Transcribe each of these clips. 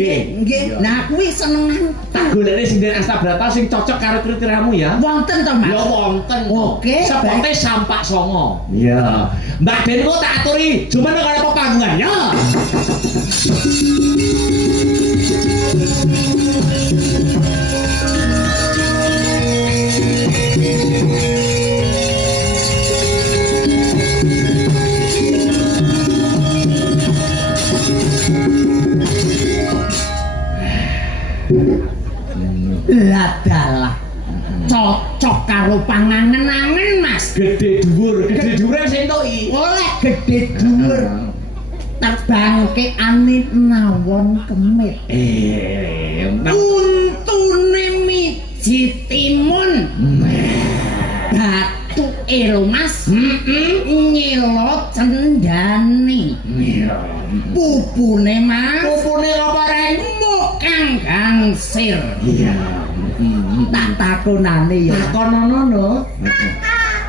Nggih. Nah kuwi senengan tak golekne sing den Astabrata sing cocok karo kriteriamu ya. Wonten to, Mas? Ya wonten. Oke. Sepote Sampak Songo. Iya. Mbak Denko tak aturi, cuman karo pepanggungan ya. Ladalah cocok karo pangangen-angen Mas. Gede dhuwur sing entuki. Oleh gede dhuwur. Terbangke ane nawon kemit. Untune miji timun. Batuke lho Mas. Nyelot cendane. Pupune Mas. Pupune apa rek? Kang gangsir. Iya. Tak takonane ya. Takonono no.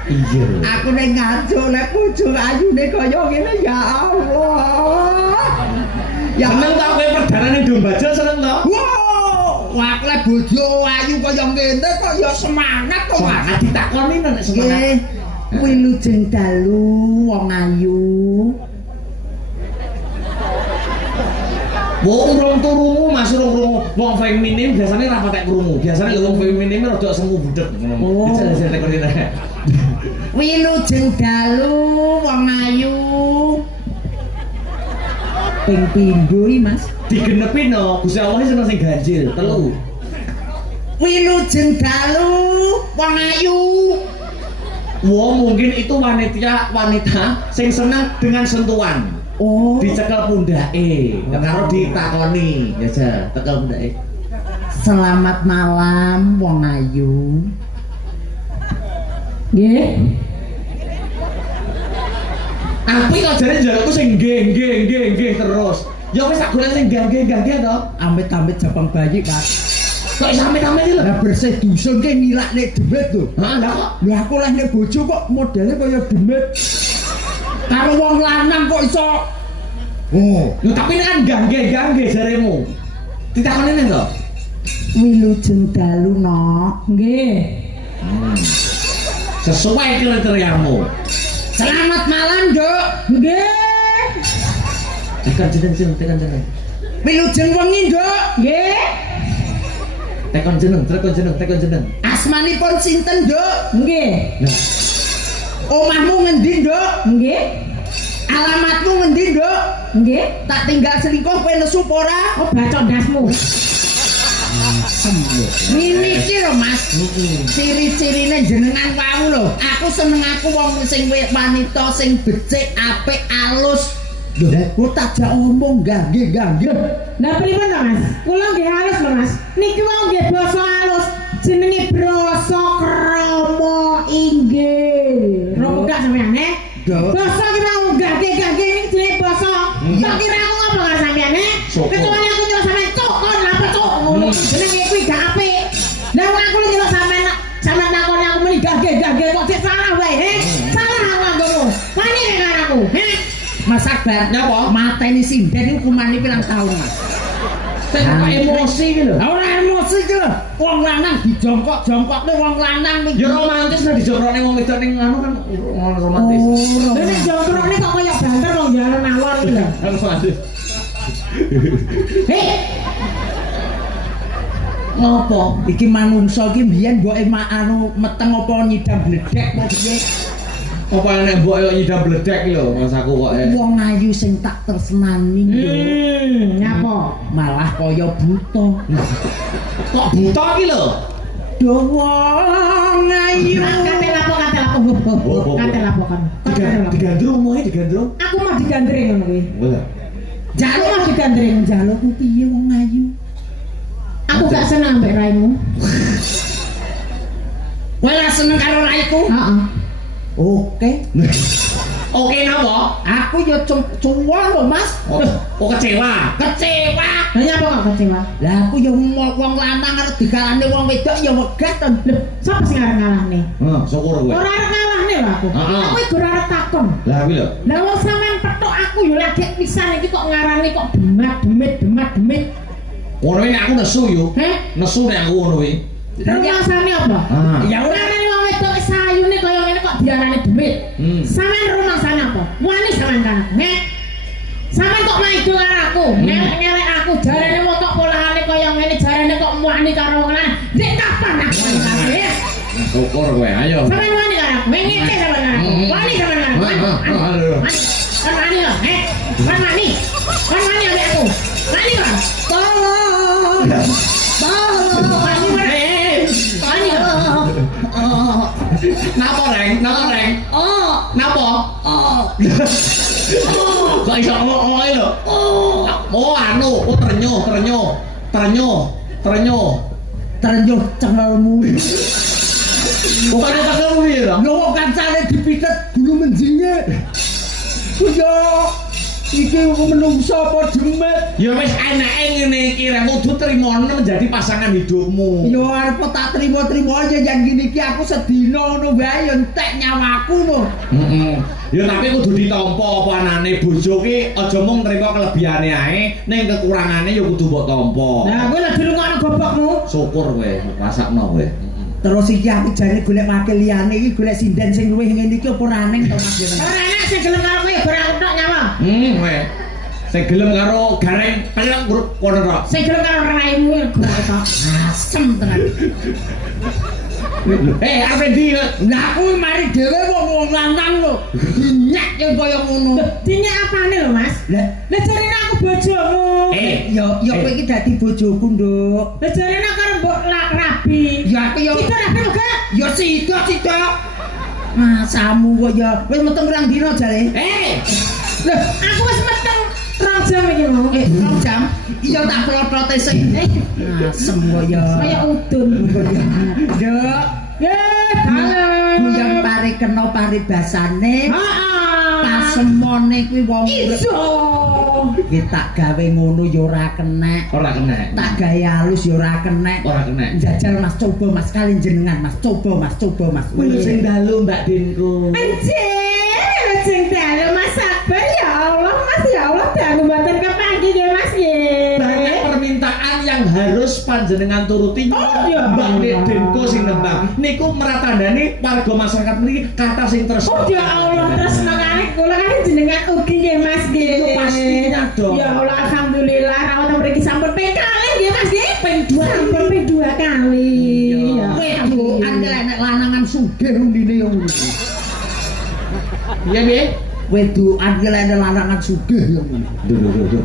Iya. Aku nek ngajo lek bojo ayune kaya ngene ya Allah. Ya seneng tak kowe perdarane domba aja seneng to? Wow, aku lek bojo ayu kaya ngene kok ya semangat to Mas. Semangat ditakoni nek semangat. Nggih. Kuwi lujeng dalu wong ayu. Wong urung turungu Mas urung krungu. Wong feminim biasane ra patek krungu. Biasane lho wong feminim rada semu budhek ngono. Bisa tekoni nek. Wilujeng dalu wong ayu. Ping pindho iki Mas. Digenepi no. Gusti Allah seneng sing ganjil. 3. Wilujeng dalu wong ayu. Wong mungkin itu wanita sing senang dengan sentuhan. Oh, dicekel pundake, karo ditakoni, ya tekel pundake. Selamat malam wong ayu. Nggih. Apik kok jare njalukku sing nggih terus. Ya wis tak golek sing nggih to. Amit-amit jabang bayi, Pak. Kok iso amit-amit iki lho? Lah bersih dusun ki ngilakne demet lho. Hah, lah kok? Lah aku lah nek bojo kok modele kaya demet. Karo wong lanang kok iso. Oh, lho tapi ini kan gangge jaremu. Ditakoni nek to? Wilujeng dalu, Nok. Nggih. Sesuai kriteriamu. Selamat malam, Dok. Nggih. Tekan jeneng. Wilujeng wengi, Dok. Nggih. Tekan jeneng. Asmanipun sinten, Dok? Nggih. Nah. Omahmu ngendi, Dok? Nggih. Alamatmu ngendi, Dok? Nggih. Tak tinggal selingkuh kowe nesu apa ora? Oh, bacok ndasmu. Ini iki lho, Mas. Ciri-cirine jenengan wau lho. Aku seneng wong sing wanita sing becik, apik, alus. Lho, kok tak jak omong nggih. Lah pripun to, Mas? Kula nggih halus lho, Mas. Niki wau nggih basa halus. Jenenge basa krama inggil. Romo gak sampeyan, basa ki mau nggih niki jenenge basa. Tak kira aku apa karo sampeyan, kecuali aku nyuruh sampeyan cuk, kon apa cuk ngono. Jenenge kuwi gak apik. Lah aku nyuruh sampeyan takoni aku muni nggih kok cek salah wae, Salah aku nggono. Pani nek aku, Mas Akbar, Napa? mateni sinden hukumane pirang taun, Mas? Sing emosi iki lho. Ora emosi iki lho. Wong lanang dijongkok-jongkokne wong lanang iki. Ya romantis lah dijogrone wong wedok ning anu kan ngono romantis. Oh, nek jongkrone kok kaya banter wong jalan awon iki lho. Romantis. Hei, ngopo? Iki manungsa iki mbiyen mboke anu meteng apa nyidam bledek apa piye? Apa nek mbok yo nyidam bledek lho masaku kok. Wong ayu sing tak tresnani lho. Nyapa? Malah kaya buta. Kok buta iki lho? Wong ayu. Kate lapo kan. Digandrung moe digandrung. Aku mah digandreng ngono kuwi. Wah. Jaluk mah digandreng. Jalukmu piye wong ayu? Aku gak seneng ambek raimu. Kowe ora seneng karo raiku? Heeh. Oke. Oke napa? Aku yo cuwon lho, Mas. Oh kecewa. Kecewa. Lah nyapa kok kecewa? Lah aku yo wong lanang arep dikalahne wong wedok yo wegah to. Sapa sing arep ngalahne? Syukur kowe. Ora arep ngalahne lho aku. Aku iki ora arep takon. Lah kuwi lho. Lah wong sampean petuk aku yo lagi pisan iki kok ngarani kok demat demit. Ngono iki aku nesu yo. Nesu nek aku ngono kuwi. Rumangsane apa? Ya ora nang wong wedok sayune kaya ngene kok diarani demit. Sampeyan rumangsane apa? Wani sampeyan kan. Sampeyan kok maido karo aku. Ngelek aku jarane motok polane kaya ngene jarane kok wani karo wong lanang. Nek kapan aku wani karo ya? Syukur kowe, ayo. Sampeyan wani karo aku. Ngeke sampeyan karo aku. Wani sampeyan karo aku. Wani lho, Wani ambek aku. Wani kok. Tolong. Wani mana? Wani kok. Napa, Reng? Napa? Kok iso ngomong lho? Anu, Terenyuh cengelmu. Bukan cengelmu piye to? Lho kok kancane dipitet dulu menjinge. Yo iki menungso apa demet? Ya wis enake ngene iki rek kudu trimone menjadi pasangan hidupmu. Yo arep tak trimo-trimo aja yang gini iki aku sedina ngono wae yo entek nyawaku no. Heeh. Ya tapi kudu ditampa apa anane bojo ki aja mung nrimo kelebihane ae, ning kekurangane ya kudu mbok tampa. Lah kowe lek dilungokno gobokmu. Syukur kowe, rasakno kowe. Terus iki aku jane golek wakil liyane iki golek sinden sing luwih ngene iki apa raneng to Mas. Ora enak sing gelem karo kowe bar aku tok nyawa. Kowe. Sing gelem karo gareng peleng grup kono tok. Sing gelem karo raimu gue tok. Asem tenan. Arep ndi? Lah aku mari dhewe wong lanang lho. Dinyak yo kaya ngono. Dinyak apane lho Mas? Lah jarene aku bojomu. yo kowe iki dadi bojoku, Nduk. Lah jarene karo mbok rabi. Ya aku yo Kita rabi lho, Kak. yo sida. Masamu kok ya wis meteng pirang dina jare. Lho, aku wis meteng 2 jam iki mau. 2 jam. Iya tak plotote sik. Asem kok ya. Kaya udun. Nduk. Halo. Yang pari kena paribasane. Heeh. Pasemone kuwi wong iso. Iki tak gawe ngono ya ora kenek. Ora kenek. Tak gawe halus ya ora kenek. Ora kenek. Njajal Mas, coba Mas kali jenengan Mas, coba Mas. Kuwi sing dalu Mbak Dinku. Anjir, sing dalu Mas sabar ya Allah, Mas ya Allah dalu mboten kepanggih ya Mas nggih. Banyak permintaan yang harus panjenengan turuti. Mbak Denko sing nembang. Niku meratandani warga masyarakat mriki kata sing tresno. Oh ya Allah, tresnane kula kan jenengan ugi nggih Mas nggih. Itu pastinya dong. Ya Allah alhamdulillah rawuh mriki sampun ping kalih nggih Mas nggih. Ping 2 sampun ping 2 kali. Ya kowe andel enek lanangan sugih ndine yo ngono. Iya, Nggih. Wedokan ki enek lanangan sugih yo ngono. Duh.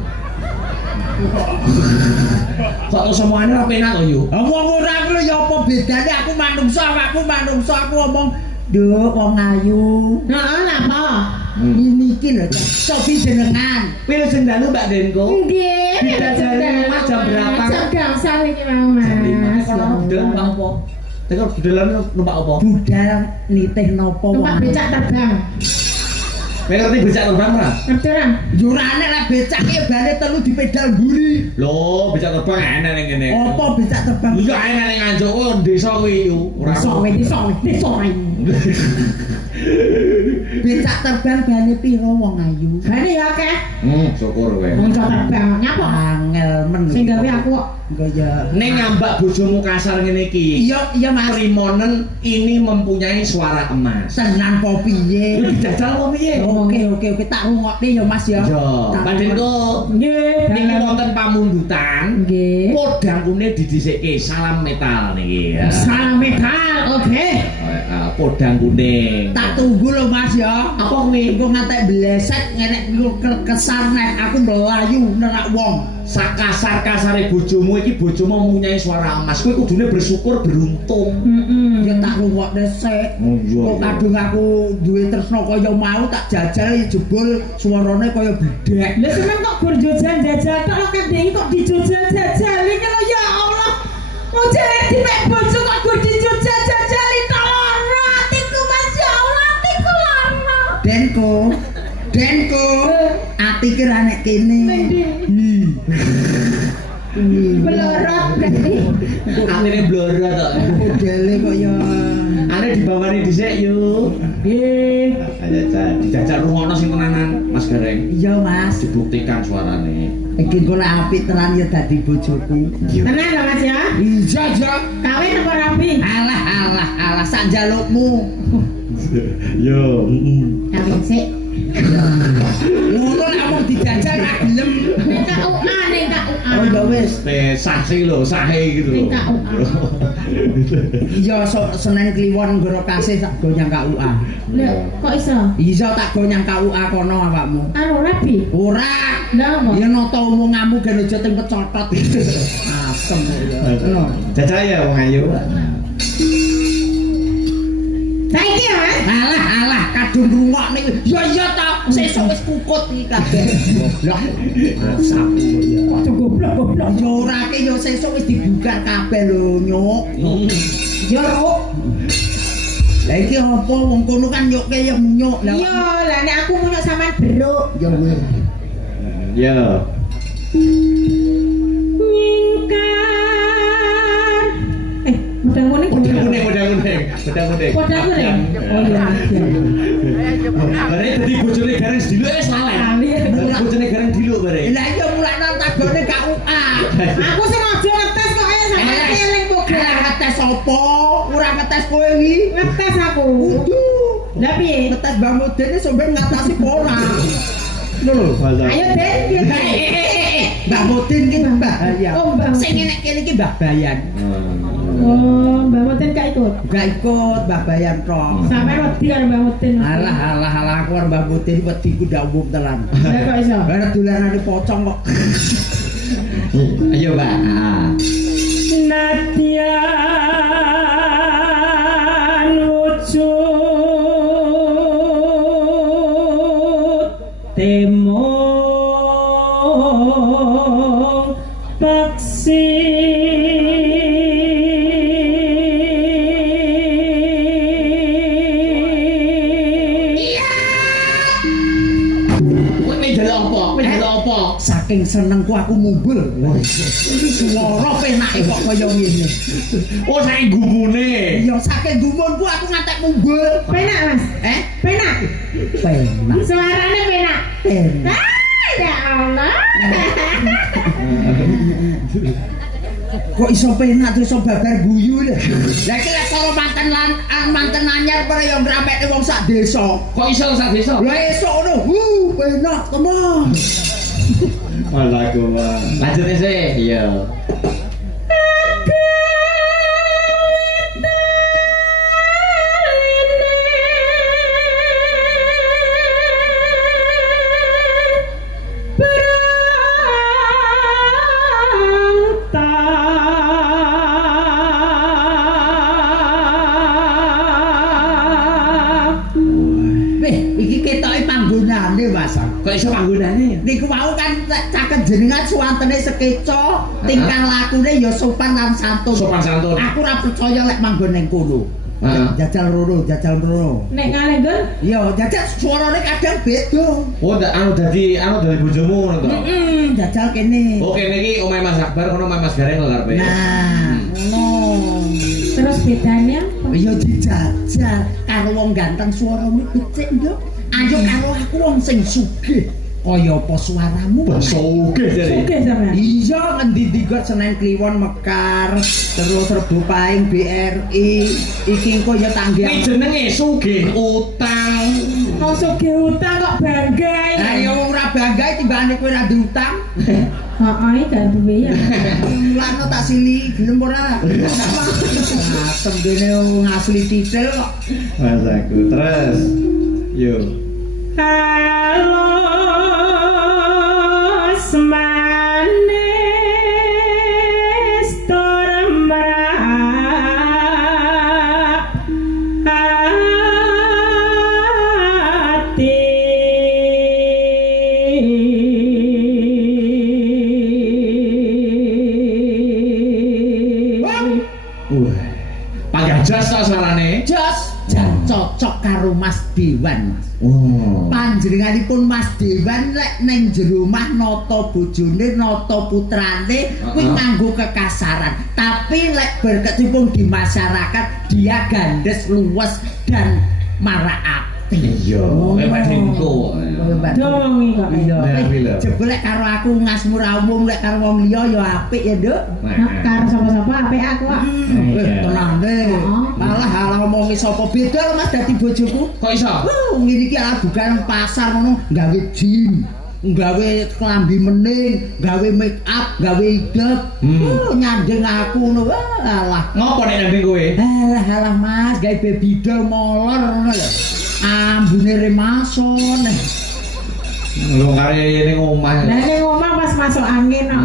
Kok semuanya ora penak to yo? Wong ora kuwi ya apa bedane aku manungsa, aku ngomong, "Nduk, wong ayu." Heeh, napa? Ini iki lho, Sofi jenengan. Pilih sing dalu Mbak Denko. Nggih. Kita jalan Mas jam berapa? Jam gangsal iki mau Mas. Kalau budal numpak apa? Tekor budalan numpak apa? Budal nitih napa Numpak wae. becak terbang. Kowe ngerti becak terbang ora? Ngerti ora? Yo ora enek lah becak iki bane telu di pedal mburi. Lho, becak terbang enak ning kene. Apa becak terbang? Iya enak ning Nganjuk oh desa kuwi yo. Ora Desa. Becak terbang bane piro wong ayu? Bane ya akeh. Syukur kowe. Wong terbang nyapa? Angel men. Sing gawe aku kok. Enggak ya. Ning ngambak bojomu kasar ngene iki. Iya Mas. Trimonen ini mempunyai suara emas. Tenan po piye? Lu dijajal apa piye? Oke tak rungokne ya Mas ya. Yo, Tak Panjenengan Nggih. niki wonten pamundutan. Nggih. Podangkune didhisikke salam metal niki ya. Salam metal, oke. Podang kuning. Tak tunggu lho Mas ya. Apa kuwi? Engko ngantek bleset ngenek kesar nek aku melayu nerak wong. Sakasar-kasare bojomu iki bojomu mempunyai suara emas. Kowe kudune bersyukur beruntung. Ya tak rungokne sik. Oh, iya, Kok iya. kadung aku duwe tresno kaya mau tak jajal jebul suarane kaya bledek. Lah sampean kok gur jajal tok lho kadang kok dijajal-jajal iki lho ya Allah. Wong jare dipek bojo kok gur dijajal-jajal tok loro atiku Mas ya Allah atiku loro. Denko. Ati ki ra nek kene. Belorot berarti. Atine bloro to. Modele kaya Ane bawani dhisik yuk. Nggih. Dijajak rungono sing tenanan Mas Gareng. Iya Mas. Dibuktikan suarane. Iki kok apik tenan ya dadi bojoku. Tenang lho Mas ya. Iya. Kawin apa rapi? Alah sak njalukmu. Yo, Kawin sik. Ngono nek mau dijajal ra gelem. Ning KUA, ning KUA. Oh ya wis. sahe lho, sahe gitu. Ning KUA. Iya Senen Kliwon Goro Kasih tak gonyang KUA. Lho, kok iso? Iya tak gonyang KUA kono awakmu. Anu rapi. Ora. Lah apa? Ya nata omonganmu gen aja teng pecotot. Asem ya. Jajal ya wong ayu. Saiki ya, Mas. Alah kadung rungokne. Ya iya ta, sesuk wis kukut iki kabeh. Lah. Sapu ya. Kok goblok. Ya ora ke ya sesuk wis dibuka kabeh lho, Nyuk. Yo, Ruk. Lah iki apa wong kono kan nyuk ke ya nyuk. Iya, lah nek aku punya sampean beruk. Ya wis. Ya. Nyingkar. Modal kuning. Modal kuning. Modal kuning. Oh iya. Bare dadi bojone Gareng Diluk wis salah. Bojone Gareng Diluk bare. Lah iya mulane tagone KUA. Aku sengaja ngetes kok ayo sampean eling Ora program. ngetes apa? Ora ngetes kowe iki. Ngetes aku. Kudu. Lah piye? Ngetes Mbak Mudin iki sampe ngatasi ora. Lho. Ayo Den, piye? Mbak Mudin ki bahaya. Oh, Mbak Mudin. Sing enek kene iki Mbah Bayan. Oh, Mbak Mutin gak ikut. Gak ikut Mbah Bayan tok. Sampai wedi karo Mbak Mutin. Alah aku karo Mbah Mudin wedi ku ndak umum tenan. Lah kok iso? Ora dolanane pocong kok. Ayo, Mbak. Nadyan wujud temo paksi Saking senengku aku mumbul. Suara penake kok kaya ngene. Oh, saking gumune. Iya saking gumunku aku ngantek mumbul. penak Mas. Penak. Penak. Suarane penak. Penak. Ya Allah. Kok iso penak terus iso babar guyu lho. Lah iki lek karo manten anyar para yo ngrapekne wong sak desa. Kok iso sak desa? Lah esuk ngono. Penak temen. Malah gua. Lanjut sih. Iya. Kok iso panggonane? Niku mau kan caket jenengan suwantene sekeca, tingkah lakune ya sopan lan santun. Sopan santun. Aku ora percaya lek manggon ning kono. Jajal rono. Nek kalih nggon? Iya, jajal suarane kadang beda. Oh, dadi bojomu ngono to? Jajal kene. Oh, kene iki omahe Mas Akbar kono omahe Mas Gareng lho karepe. Nah, ngono. Terus bedanya? Ya dijajal karo wong ganteng suarane becik, Nduk. Ayo karo aku wong sing sugih. Kaya apa suaramu? Sugih jare. Sugih sampean. Iya, ngendi-endi kok Senen Kliwon Mekar, terus Rebo Paing BRI. Iki engko ya tanggal. Iki jenenge sugih utang. Kok sugih utang kok bangga. Lah ya wong ora bangga timbangane kowe ora diutang. Heeh, gak duwe ya. Mulane tak sili gelem ora. Asem dene wong asli titel kok. Mas aku terus. Yo. Halos manis tur merap hati. Pagajas to suarane. Jos jan cocok karo Mas Dewan, Mas. Oh. Panjenenganipun Mas Dewan lek ning jero omah nata bojone, nata putrane kuwi nganggo kekasaran. Tapi lek berkecimpung di masyarakat dia gandes, luwes dan marakake. Iya, Mbak Denko. Dong iki kok. Iya. Iya. Jebul lek karo aku ngasmu ra umum, lek karo wong liya ya apik ya, Nduk. Karo sapa-sapa apik aku kok. Tenang deh. Malah halah ngomongi sapa beda lho Mas dadi bojoku. Kok iso? Ngene iki ala bukan pasar ngono, gawe gym, gawe klambi mening, gawe make up, gawe idep. Nyandeng aku ngono. Alah. Ngopo nek nanding kowe? Alah Mas, gawe baby doll molor ngono lho. Ambune remason. Lho kare ning omah. Lah ning omah pas masuk angin kok.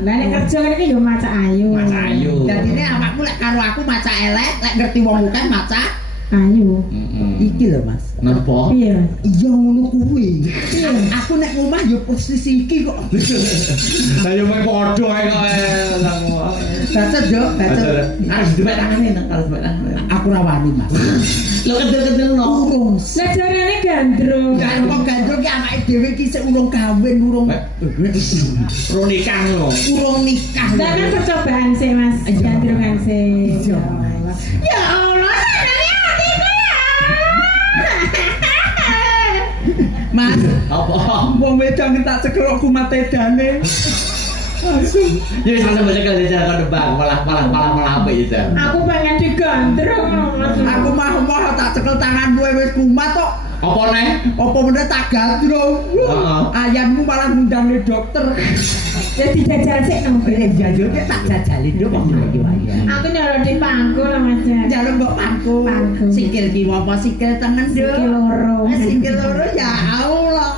Lah nek kerja ngene iki yo maca ayu. Maca ayu. Dadine awakmu lek karo aku maca elek, lek ngerti wong kan maca Ayu. iki lho Mas. Napa? Iya. Iya ngono kuwi. Iya. Aku nek ngomah yo posisi iki kok. Lah yo kowe padha ae kok sangu. Bacet yo, bacet. Harus dipek tangane nang harus dipek tangane. Aku ra wani Mas. Lho kedel-kedel no. Urung. Lah jarane gandrung. Lah kok gandrung ki anake dhewe ki sik urung kawin, urung Nikah lho. urung nikah. Lah kan percobaan sih Mas, gandrungan sih. Iya. Ya Allah, senenge hatiku ya. Mas, Apa? wong wedang tak cekel aku mate dane. Ya sampe baca kali jalan debang malah apa itu. Aku pengen digandrung Mas. Aku mah tak cekel tanganmu wis kumat kok. Apa neh? Apa meneh tak gandrung. Heeh. Ayammu malah ngundang dokter. Ya dijajal sik nang. Ya yo tak jajali nduk kok ayo ayo. Aku nyoro di pangku lah Mas. Jaluk mbok pangku. Pangku. Sikil kiwa apa sikil tengen nduk? Sikil loro. Sikil loro ya Allah.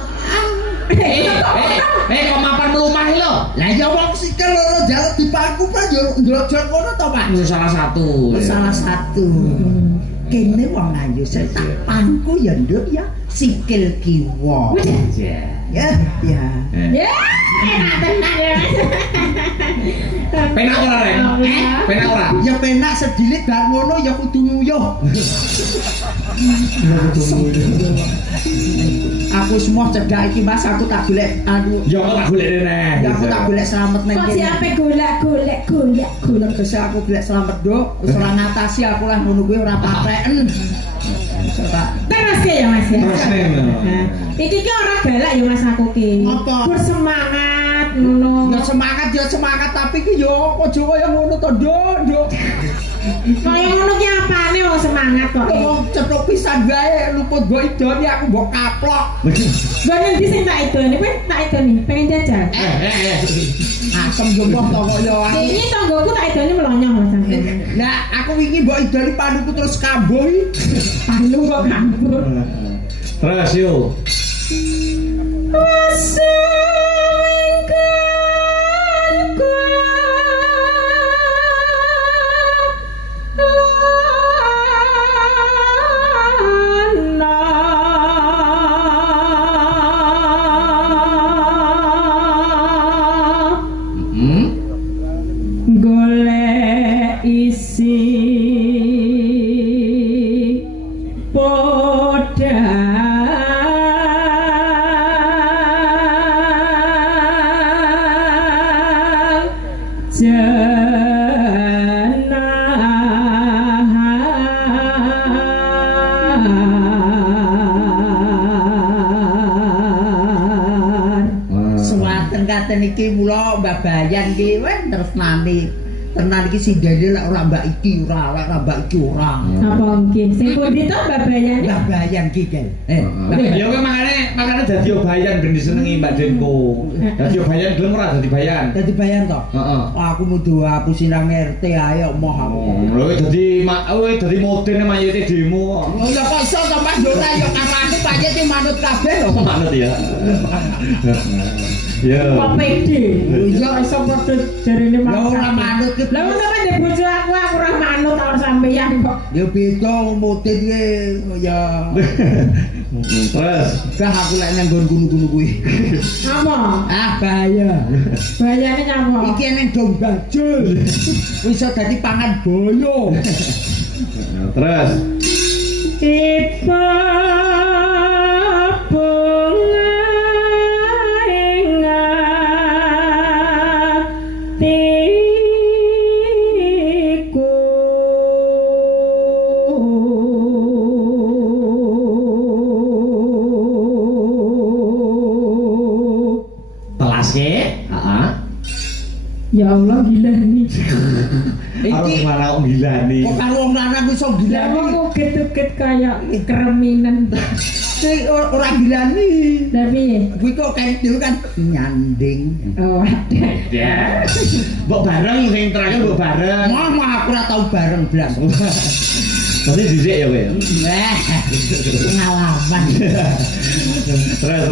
Kok mapan melumah lho? Lah ya wong sikil loro jaluk di pangku kan yo ndlojok ngono to, Pak. Salah satu. Salah satu. Kene wong ayu tak pangku ya nduk ya sikil kiwa. Ya, ya. Ya, enak tenan ya Mas. Penak ora rek? Penak ora? Ya penak sedilit bar ngono ya kudu nguyuh. Aku semua cedak iki Mas, aku tak golek anu. Ya kok tak golek rene. Ya aku tak golek slamet ning Kok siape golek. golek kese aku golek slamet nduk, wis ora ngatasi aku lah ngono kuwi ora pateken. Terus ya Mas ya. Terus ning. Nah, iki ki ora galak ya Mas aku ki. Apa? Bersemangat ngono. Ya semangat tapi ki yo aja kaya ngono to nduk. Kaya ngono ki apane wong semangat kok. Wong cetok pisan wae luput mbok idoni aku mbok kaplok. Gak nanti sing tak idoni, kowe tak idoni, pengen jajal. Asem jombong to kok yo. Ini tonggoku tak idoni melonyong Mas. Nah, aku wingi mbok idoni panuku terus kambuh. Panu kok kambuh. Terus yuk. Golek isi podang Suwaten katen iki mula Mbak Bayan ki terus nami tenan iki sindene lek ora mbak iki ora, lek ora mbak iki ora. apa nggih sing pundi to Mbak Bayani? Mbak Bayan ki Kel. Ya kowe makane dadi bayan ben disenengi Mbak Denko. Dadi bayan gelem ora dadi bayan. Dadi Bayan to? Heeh. Aku mudu aku sinang RT ae moh aku. Lho dadi modene mayite demo. Oh ya kok iso to Mas Dora ya karo aku payete manut kabeh lho. Manut ya. Ya. Kok pede? Ya Iso padha jarine ya ora manut ki. Lah wong sampe ndek bojo aku ora manut karo sampeyan kok. Ya beda motin ki ya. Terus Gah aku lek nang nggon gunu-gunu kuwi. Apa? Ah bahaya. Bayane nyapa? Iki ning dong bajul. Iso dadi pangan boyo. terus Tiba Allah gila nih. Harus Iki mana kok gila nih. kok karo wong lanang iso Lah gilani. wong uget-uget kayak kereminan. Sing ora gilani. Tapi Kuwi kok kayak dulu kan nyanding. oh ada. Ya. Mbok bareng sing terakhir mbok bareng. Mah aku ora tau bareng blas. Tapi dhisik ya kowe. Pengalaman. Terus.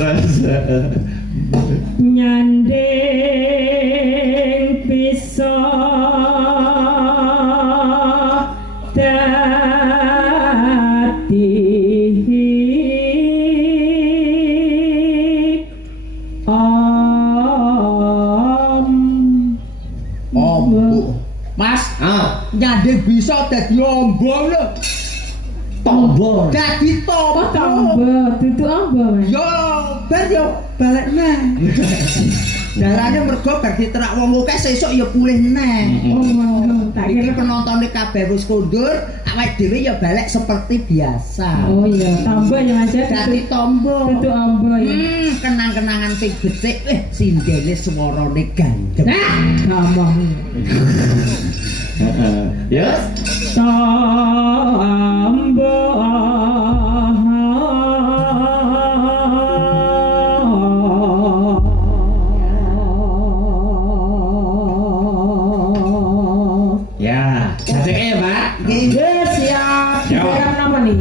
Nyanding bisa dadi Ombo. Mas, Ah, nyanding bisa dadi ombo lho. tombol. Dadi oh tombo. tombo dudu ombo Mas. Yo, bar yo balik neh. Darane mergo bar diterak wong akeh sesuk ya pulih neh. Oh wow, tak Iki kira penontonnya kabeh wis kondur, awake dhewe ya balik seperti biasa. oh iya tombo ya Mas ya Dadi tombo. dudu ombo ya. Kenang-kenangan sing becik, sindene swarane gandeng. Nah, ngomong. Ya. Tombo Ya, jajake, Pak. Nggih. Wis siap. Ya. Bayar apa nih?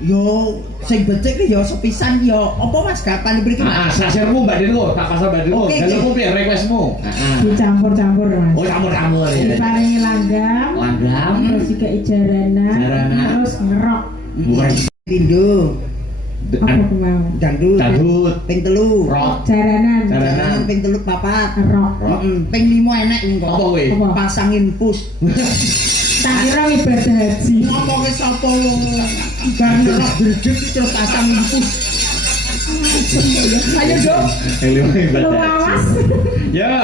Yo sing becik ki yo sepisan yo. Apa Mas gapan mriki? Sasirmu Mbak Dirgo, tak pasal Mbak Dirgo. Oke, Jalurmu piye requestmu? Dicampur-campur Mas. Oh, campur-campur ya. Diparingi langgam, Langgam. terus juga ijarana, Ijarana. terus ngerok. Bukan. Pindho, Apa kemau? dangdut, Dangdut. ping telu, Rock. Jaranan, Jaranan. jaranan ping telu papat, ngerok. ping 5 enek engko. Apa kowe? Apa? Pasangin pus. Tak kira ibadah haji. Ngomongke sapa bar nerok bledek iki terus pasangin pus. Ayo dong. Yang lima Lu ibadah. awas. Ya.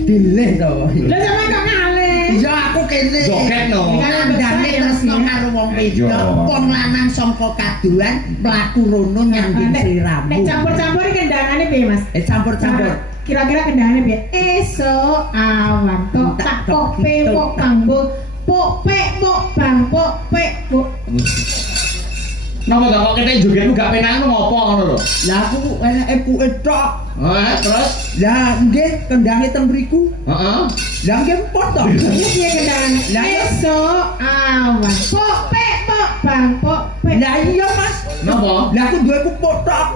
Dileh to. Lu sampe kok ngalih. Ya aku kene. Joget no. Kandhane tresno karo wong wedok, Iya. wong lanang sangka kaduan mlaku rono nyanding Nek sliramu. campur-campur iki kendangane piye Mas? Campur-campur. Kira-kira kendangane piye? Esok awan kok tak kope pok bangbo pok pek pok bang pok pek pok. Napa gak kok kene jogetmu gak penang ngopo ngono lho. Lah aku enake puke tok. Terus? Lah nggih kendange teng mriku. Heeh. Lah nggih pot to. Ini piye kendangane? Lah, iya. Esok awan pok pek pok bang pok pek. Lah iya Mas. Napa? Lah aku duwe ku pot tok.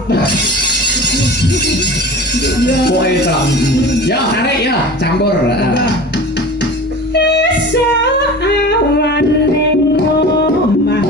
Pokoke itu. Ya, tarik ya, campur. Esok awan ning omah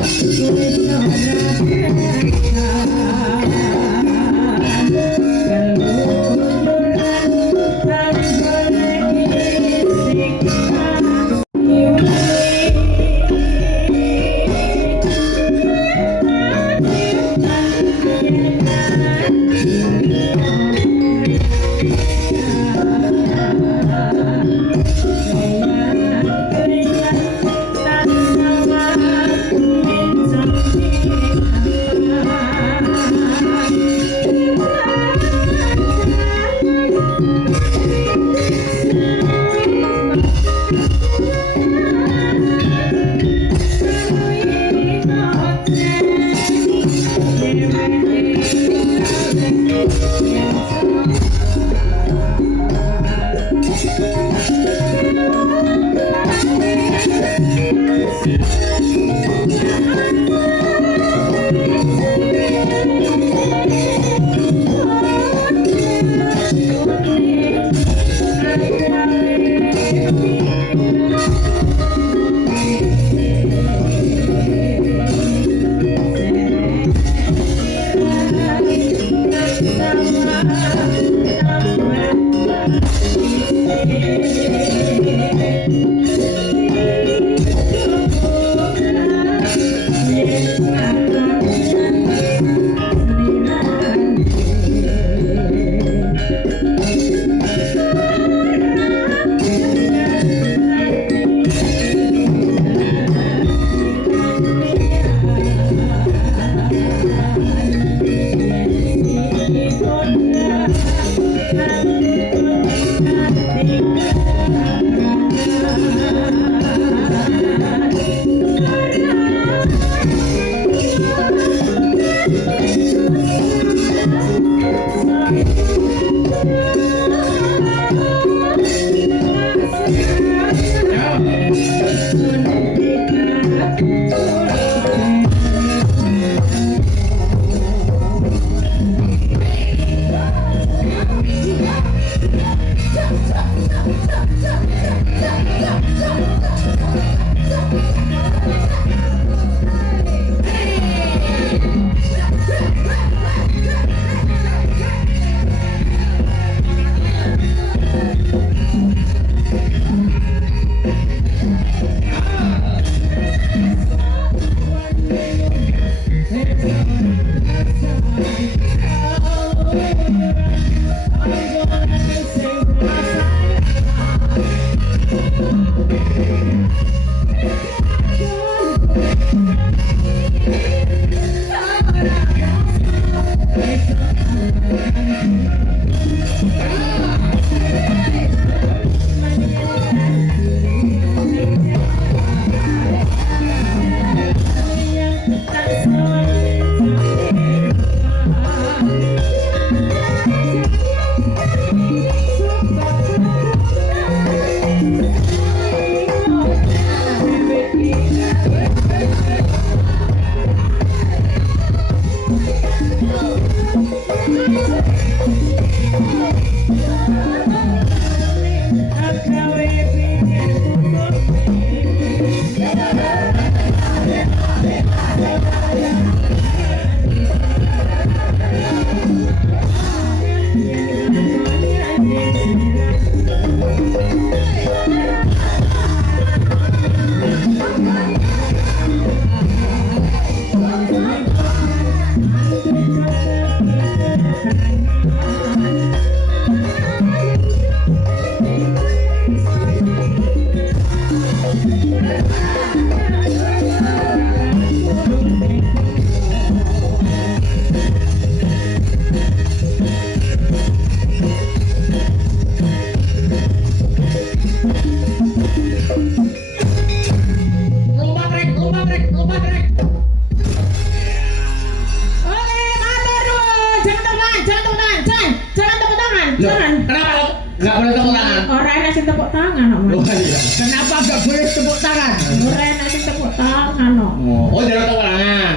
Nggak boleh tepuk tangan. Orang enak sing tepuk tangan kok. Oh iya. Kenapa nggak boleh tepuk tangan? Orang enak sing tepuk tangan kok. Oh, jangan tepuk tangan.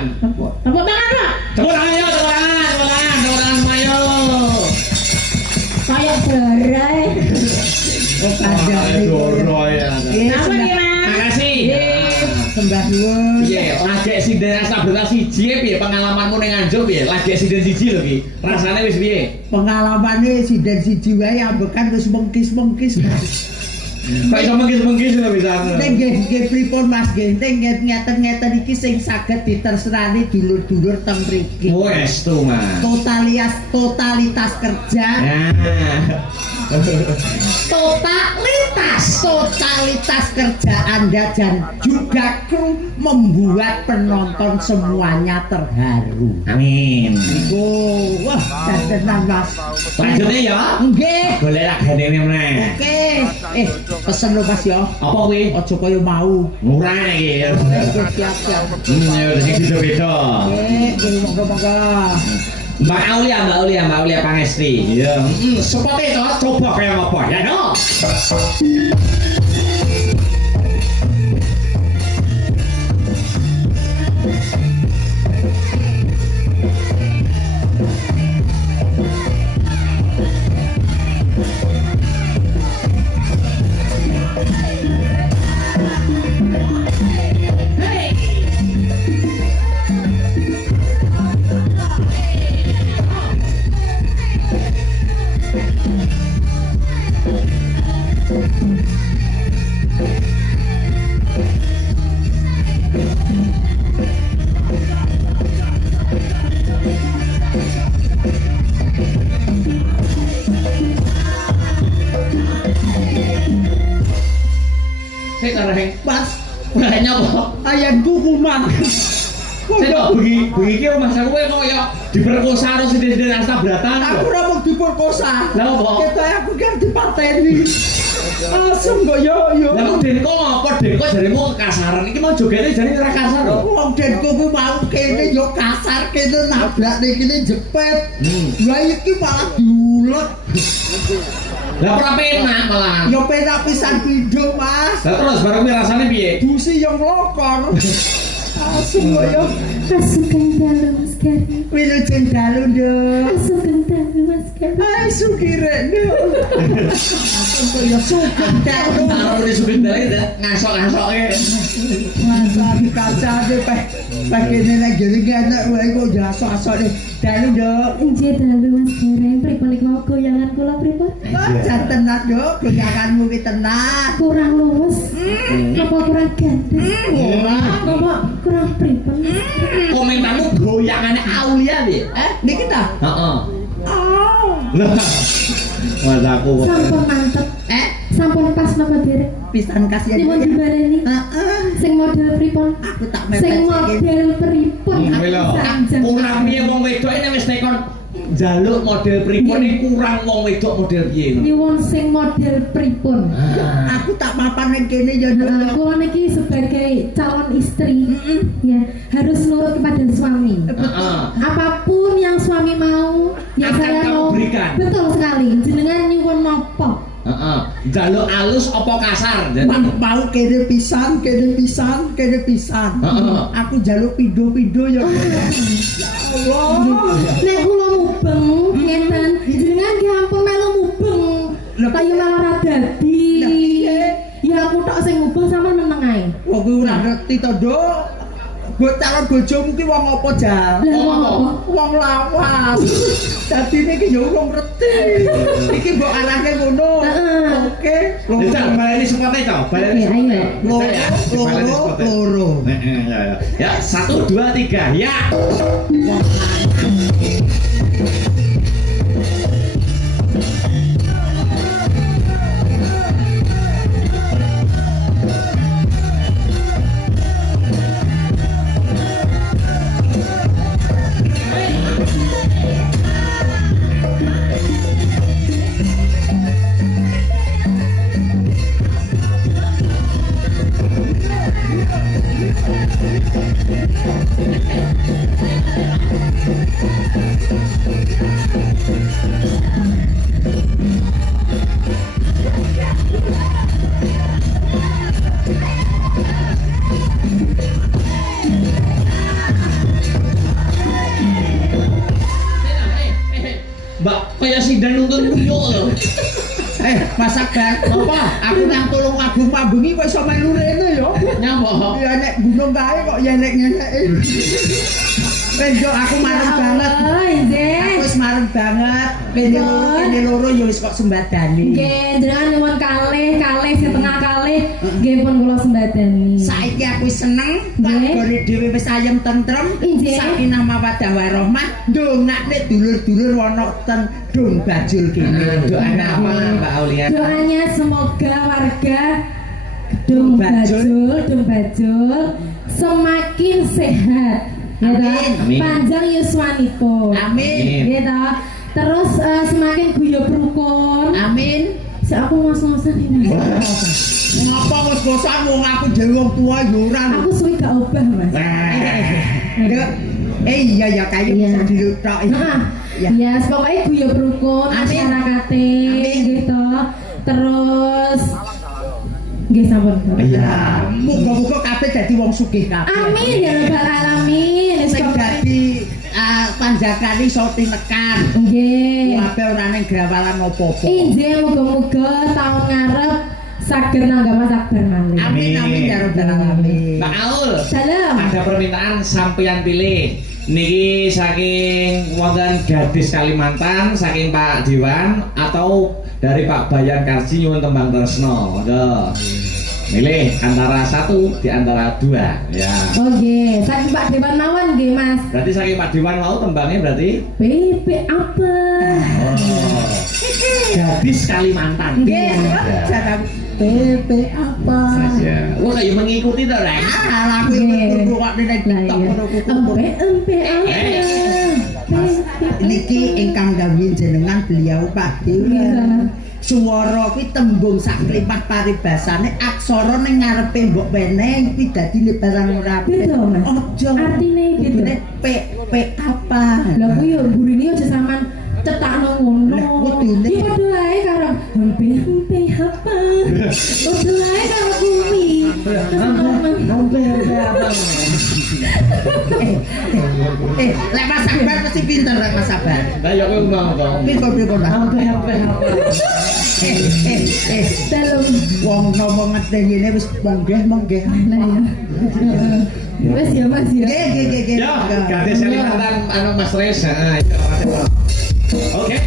Tepuk tangan kok. Tepuk tangan ya, tepuk tangan, tepuk tangan, tepuk tangan Mayo. Kayak berai. Oh, ada Doro ya. Apa nih, Mas? Makasih. Sembah nuwun. Iya, lagi sinden rasa berita siji piye pengalamanmu ning Nganjuk piye? Lagi sinden siji lho ki. Rasane wis piye? Pengalamane sinden siji wae ambekan wis mengkis-mengkis. Kok iso mengkis-mengkis lho bisa. Ning nggih pripun Mas nggih, ning ngeten-ngeten iki sing saged ditersrani dulur-dulur teng mriki. Wes tuh, Mas. Totalitas kerja. Totalitas kerja Anda dan juga kru membuat penonton semuanya terharu. Amin. Iku wah tenan Mas. Lanjutnya ya. Nggih. Boleh lagane meneh. Oke. Pesen lo Mas ya. Apa kuwi? Aja kaya mau. Murah iki. Siap-siap. Ya sing beda-beda. Nggih, monggo-monggo. Mbak Aulia Pangesti. Ya, seperti itu coba kayak apa ya, no? Mas, Kayaknya apa? ayam kukuman. Saya kok bengi iki Mas aku kok ya diperkosa karo sinden-sinden Asta Brata. Aku ora mung diperkosa. Lah apa? Kita aku kan dipateni. Asem kok yo. Lah kok Denko ngopo Denko jarimu kekasaran iki mau jogene jare ora kasar lho. Wong Denko ku mau kene yo kasar kene nabrak ning kene jepit. Lah iki malah diulek. Lah ora penak malah. Yo penak pisan pindho, Mas. Lah terus bareng kuwi rasane piye? Busi yang lokor. Asem kok yo. Asukan dalu Mas Gari. Wilujeng dalu, Nduk. Asukan dalu Mas Gari. Ai sugire, Nduk. Asem kok yo sugeng dalu. Karo wis bendale ngasok-ngasoke. Masa kaca deh peh kene nek jere enak wae kok jasok-asok deh. Dalu, Nduk. Injih dalu Mas Gari. Pripun iku goyangan kula pripun? Jan tenan, Nduk. Goyanganmu ki tenan. Kurang luwes. Apa kurang ganteng? Ora. Apa kurang pripun? Komentarmu goyangane Aulia piye? Niki ta? Heeh. Oh. Lah. Mas aku kok. Sampun mantep. Sampun pas napa derek? Pisan kasihan. Nyuwun dibaleni. Heeh. Sing model pripun? Aku tak Sing mepet iki. model pripun? Lho. Sanjang. Kurang piye wong wedok ini wis tekon njaluk model pripun iki kurang wong wedok model piye ngono. Nyuwun sing model pripun? Aku tak mapan ning kene ya, Nah, Nduk. kula niki sebagai calon istri ya harus nurut kepada suami. Heeh. Apapun yang suami mau, yang Akan saya kamu mau. berikan. Betul sekali. Jenengan nyuwun napa? Heeh. Njaluk alus apa kasar? Mau kene pisan, kene pisan, kene pisan. Heeh. Aku njaluk pindho-pindho ya. Allah. Nek kula mubeng ngeten, jenengan nggih ampun melu mubeng. Lho, Kayu malah ora dadi. Lah, piye? Ya aku tok sing mubeng sampean meneng ae. Wong kuwi ora ngerti to, Nduk. Mbok calon bojomu ki wong apa, Jal? Lah wong apa? Wong lawas. Dadi niki ya wong ngerti. Iki mbok arahke ngono. Heeh. Oke. Bisa baleni spotnya to, baleni Oke, ayo. Loro. Ya, 1 2 3. Ya. Mbak, kaya sidan nuntun kuyuk lho. Masak Bang. Apa? Aku nang tulung agung pambengi kok iso melu rene ya. Nyapa? Ya nek gunung kae kok nyenek-nyeneki. Benjo aku marem banget. Oh, nggih. Aku wis marem banget. Kene loro ya wis kok sembadani. Nggih, jenengan nyuwun kalih setengah kalih nggih pun kula sembadani. Saiki aku wis seneng, Nggih. tanggane dhewe wis ayem tentrem, Nggih. sakinah mawaddah warahmah, ndongakne dulur-dulur ana ten Dong Bajul kene. Doain apa Mbak Aulia? Doanya semoga warga Dong Bajul semakin sehat. Ya toh? Amin. Panjang yuswanipun. Amin. Ya toh? Terus semakin guyub rukun. Amin. Aku ngos-ngosan ini. Ngapa wis bosan wong aku dhewe wong tua yo ora. Aku suwi gak obah, Mas. Nduk. Iya ya kayu Iya. bisa dilutok. Nah, Ya. ya, pokoknya guyub rukun Amin. masyarakate Amin. gitu. Terus nggih sampun. Iya. Muga-muga kabeh dadi wong sugih kabeh. Amin ya rabbal alamin. Sing dadi panjakan iso tinekan. Nggih. Kabeh ora ning grawalan apa-apa. Injih muga-muga tahun ngarep saged nanggap sabar malih. Amin amin ya rabbal alamin. Mbak Aul, Salam. ada permintaan sampeyan pilih. Niki saking wonten gadis Kalimantan, saking Pak Dewan atau dari Pak Bayan Karsi nyuwun tembang tresno. Monggo. Milih antara satu di antara dua. Ya. Oh nggih, saking Pak Dewan mawon nggih, Mas. Berarti saking Pak Dewan mau tembangnya berarti Bebek apa? oh. Gadis Kalimantan. Nggih, jangan Bebek apa? Ya. Wah, kayak mengikuti to, Rek. Aku Nggih. ikut ngrungokne ning Lah TikTok iya. ngono kuwi. Empe apa? Niki ingkang dawuh jenengan beliau Pak Dewan. Swara kuwi tembung sak klimat paribasane aksara ning ngarepe mbok weneh kuwi dadine barang ora Beda, Mas. Aja. Artine beda. P apa? Lah kuwi yo gurine aja sampean cetakno ngono. Lah, kudune. Iki padha ae karo hampe apa. Padha ae karo kuwi. Nompe apa? Lek Mas Sabar mesti pinter lek Mas Sabar. Lah ya kowe mau kok. Pinter Hampe. Dalem. Wong ngomong ngene wis monggeh. Lah ya. Wes ya Mas ya. Nggih. Yo, gadis Kalimantan anu Mas Reza. Oke.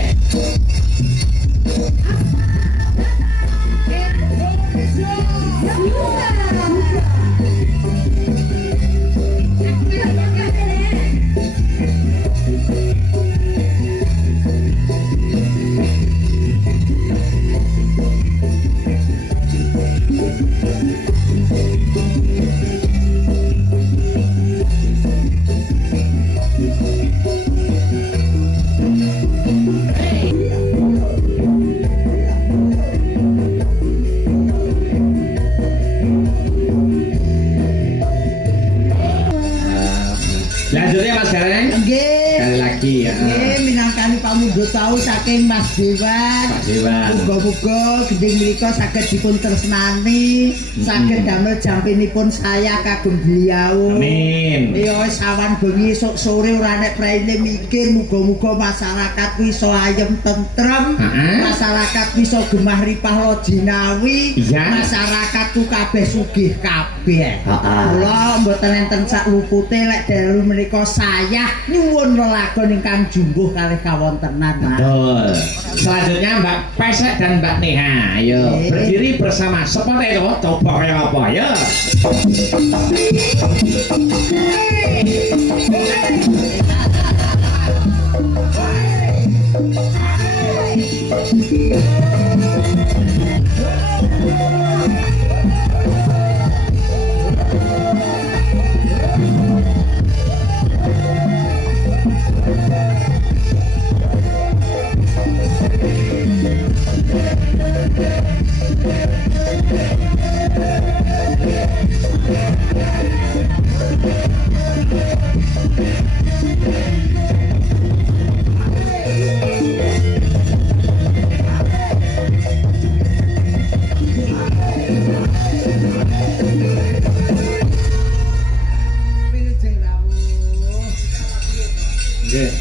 Lanjutnya Mas Gareng. Nggih. Sekali lagi ya. Nggih, minangkani pamuga tahu saking Mas Dewan. Mas Dewan. Muga-muga gending menika saged dipun tresnani, saged damel jampinipun saya kagem beliau. Amin. Ya wis awan bengi esuk sore ora nek praine mikir muga-muga masyarakat kuwi iso ayem tentrem, masyarakat kuwi iso gemah ripah lo jinawi, Iya. masyarakat ku kabeh sugih kabeh. Kula mboten enten sak lupute lek dalu menika saya nyuwun lelagon ingkang jumbuh kalih kawontenan. Betul. Selanjutnya Mbak Pesek dan Mbak Neha. Ayo berdiri bersama. Seperti itu. Coba kayak apa ya?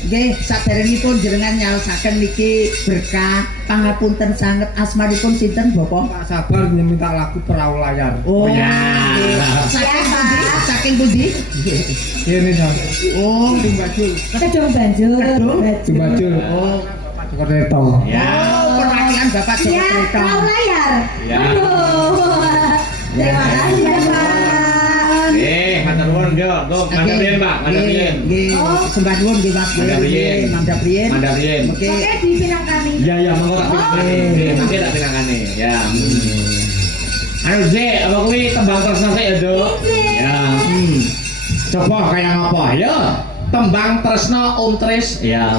Nggih, saderengipun jenengan nyaosaken niki berkah pangapunten sanget asmanipun sinten Bapak? Pak Sabar minta lagu perahu layar. Oh ya. nggih. Saking pundi? Ini dong. Oh, Tumbajul. Kedung banjur. Tumbajul. Oh, Seperti itu. Ya. oh, perwakilan Bapak Joko Ya, Trito. perahu layar. Ya. Aduh. Terima kasih ya Pak. Matur nuwun yo. Go, mandap riyen, Mbak. Mandap riyen. Nggih, sembah nuwun nggih Mas. Mandap riyen. Mandap riyen. Mandap riyen. Oke. Oke, dipinangkani. Ya ya, monggo tak pinangkane. Nanti tak pinangkane. Ya. Anu Zek, apa kuwi tembang tresna sik ya, Duk? Ya. Coba kayak apa? Ya. Tembang tresna Untris. Ya.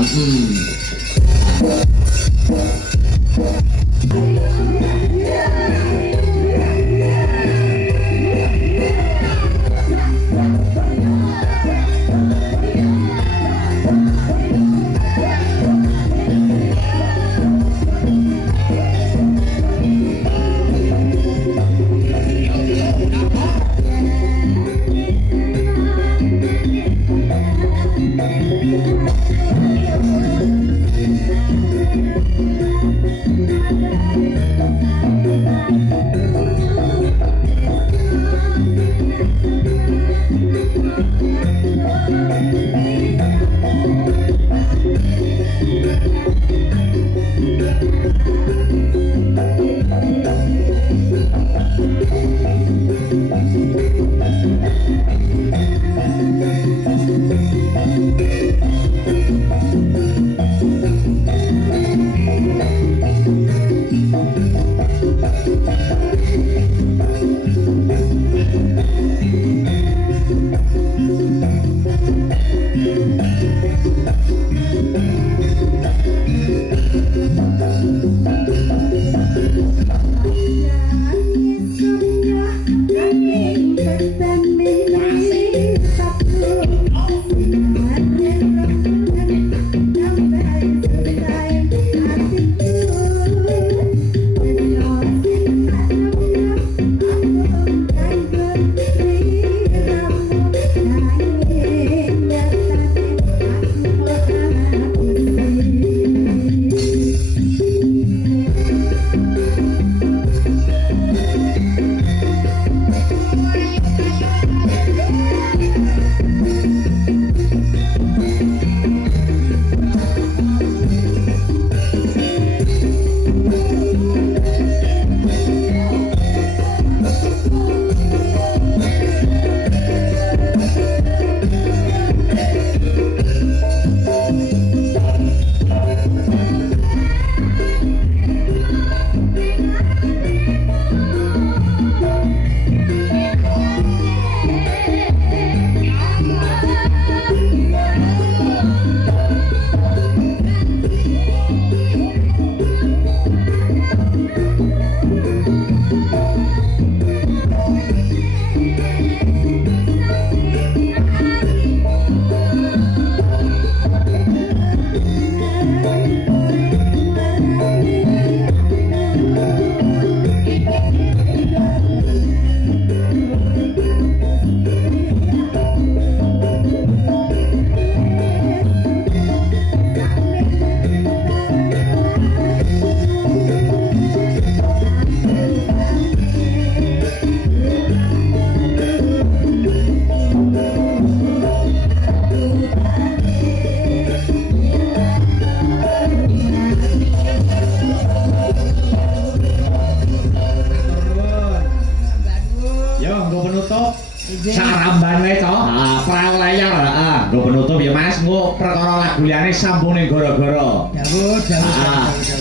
Yo, nggo penutup. Saramban wae, Cok. Perahu layar, heeh. Nggo penutup ya, Mas. Nggo perkara lagu liyane sambung ning gara-gara. Dawuh.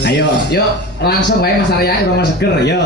Ayo, yuk langsung wae Mas Arya, Romo Seger, yo.